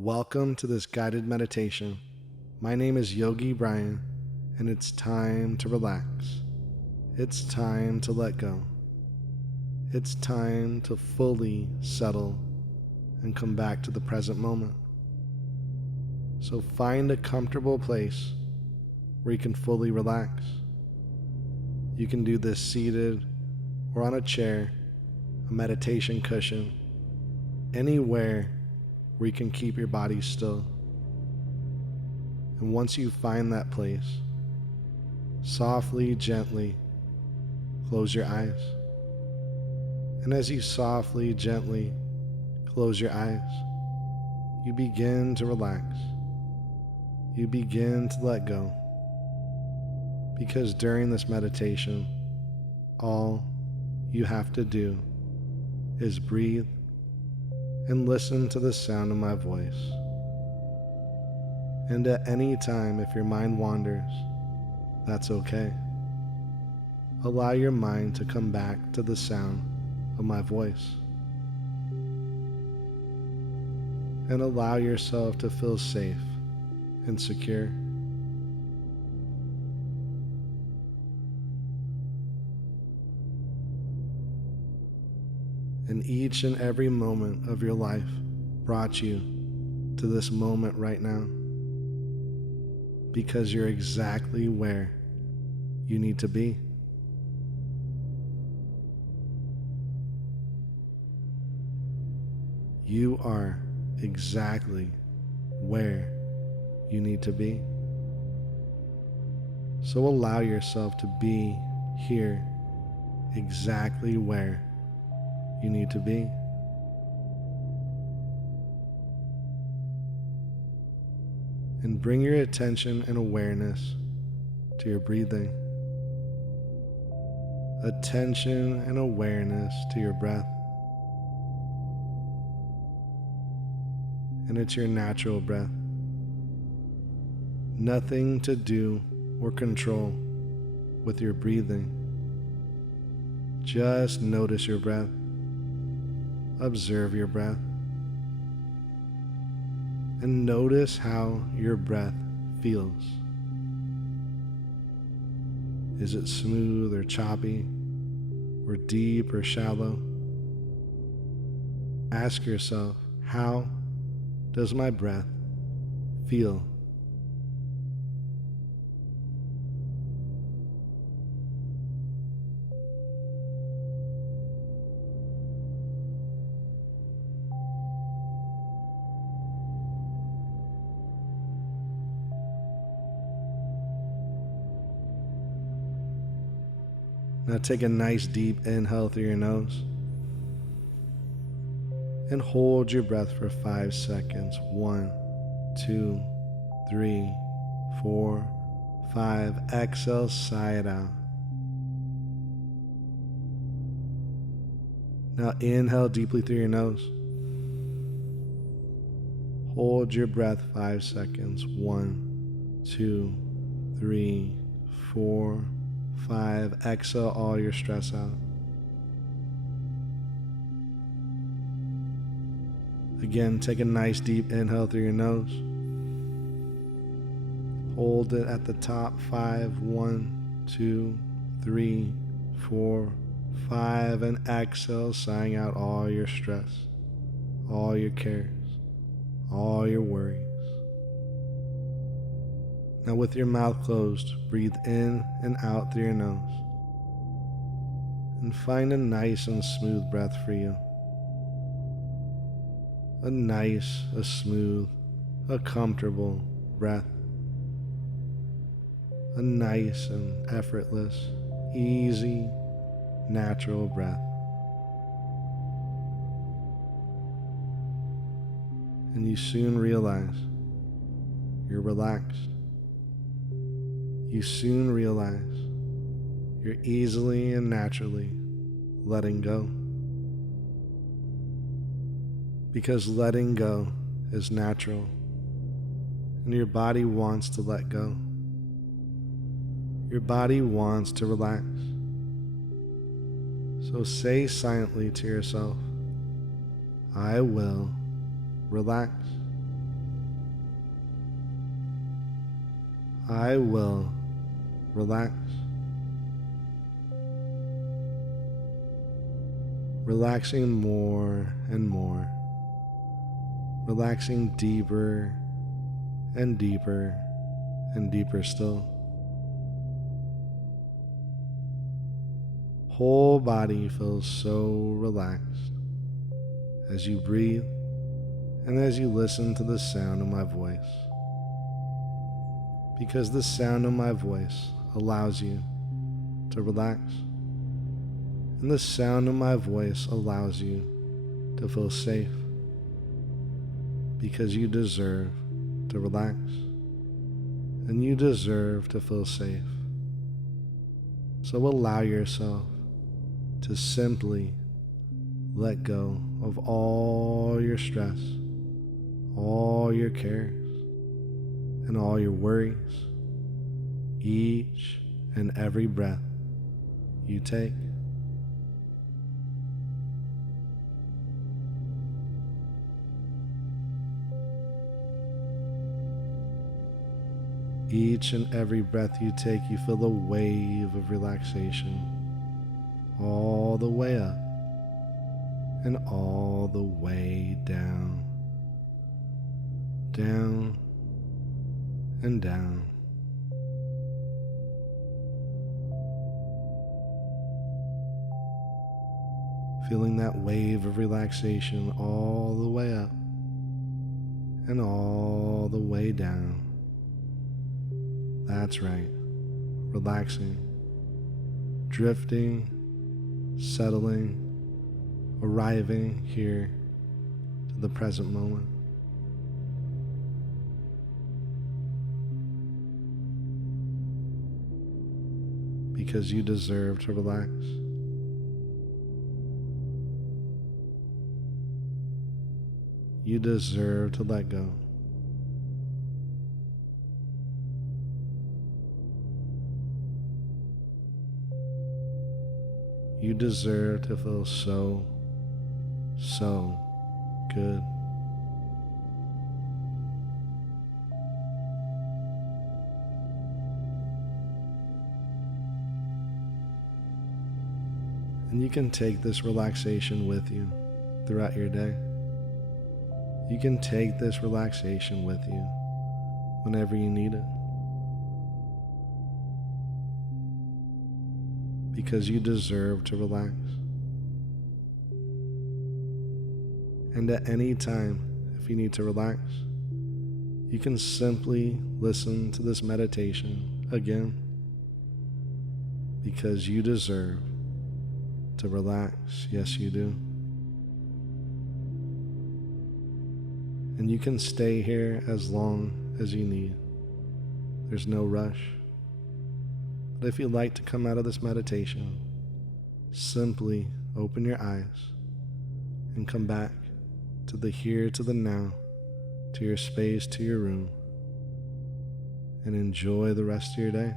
Welcome to this guided meditation. My name is Yogi Bryan, and it's time to relax. It's time to let go. It's time to fully settle and come back to the present moment. So find a comfortable place where you can fully relax. You can do this seated or on a chair, a meditation cushion, anywhere where you can keep your body still. And once you find that place, softly, gently close your eyes. And as you softly, gently close your eyes, you begin to relax. You begin to let go. Because during this meditation, all you have to do is breathe and listen to the sound of my voice. And at any time, if your mind wanders, that's okay. Allow your mind to come back to the sound of my voice. And allow yourself to feel safe and secure. And each and every moment of your life brought you to this moment right now because you're exactly where you need to be. You are exactly where you need to be. So allow yourself to be here exactly where you need to be. And bring your attention and awareness to your breathing. Attention and awareness to your breath. And it's your natural breath. Nothing to do or control with your breathing. Just notice your breath. Observe your breath. And notice how your breath feels. Is it smooth or choppy, or deep or shallow? Ask yourself, how does my breath feel? Now take a nice deep inhale through your nose and hold your breath for 5 seconds. 1, 2, 3, 4, 5. Exhale, sigh it out. Now inhale deeply through your nose. Hold your breath 5 seconds. 1, 2, 3, 4, 5. Exhale all your stress out. Again, take a nice deep inhale through your nose. Hold it at the top. 5. 1, 2, 3, 4, 5. And exhale, sighing out all your stress, all your cares, all your worries. Now with your mouth closed, breathe in and out through your nose. And find a nice and smooth breath for you. A nice, a smooth, a comfortable breath. A nice and effortless, easy, natural breath. And you soon realize you're relaxed. You soon realize you're easily and naturally letting go. Because letting go is natural, and your body wants to let go. Your body wants to relax. So say silently to yourself, I will relax. I will relax. Relaxing more and more. Relaxing deeper and deeper and deeper still. Whole body feels so relaxed as you breathe and as you listen to the sound of my voice. Because the sound of my voice allows you to relax. And the sound of my voice allows you to feel safe. Because you deserve to relax. And you deserve to feel safe. So allow yourself to simply let go of all your stress, all your cares, and all your worries, each and every breath you take. Each and every breath you take, you feel a wave of relaxation all the way up and all the way down, down and down. Feeling that wave of relaxation all the way up and all the way down. That's right, relaxing, drifting, settling, arriving here to the present moment. Because you deserve to relax. You deserve to let go. You deserve to feel so good. And you can take this relaxation with you throughout your day. You can take this relaxation with you whenever you need it. Because you deserve to relax. And at any time, if you need to relax, you can simply listen to this meditation again. Because you deserve to relax. Yes, you do. And you can stay here as long as you need. There's no rush. But if you'd like to come out of this meditation, simply open your eyes and come back to the here, to the now, to your space, to your room, and enjoy the rest of your day.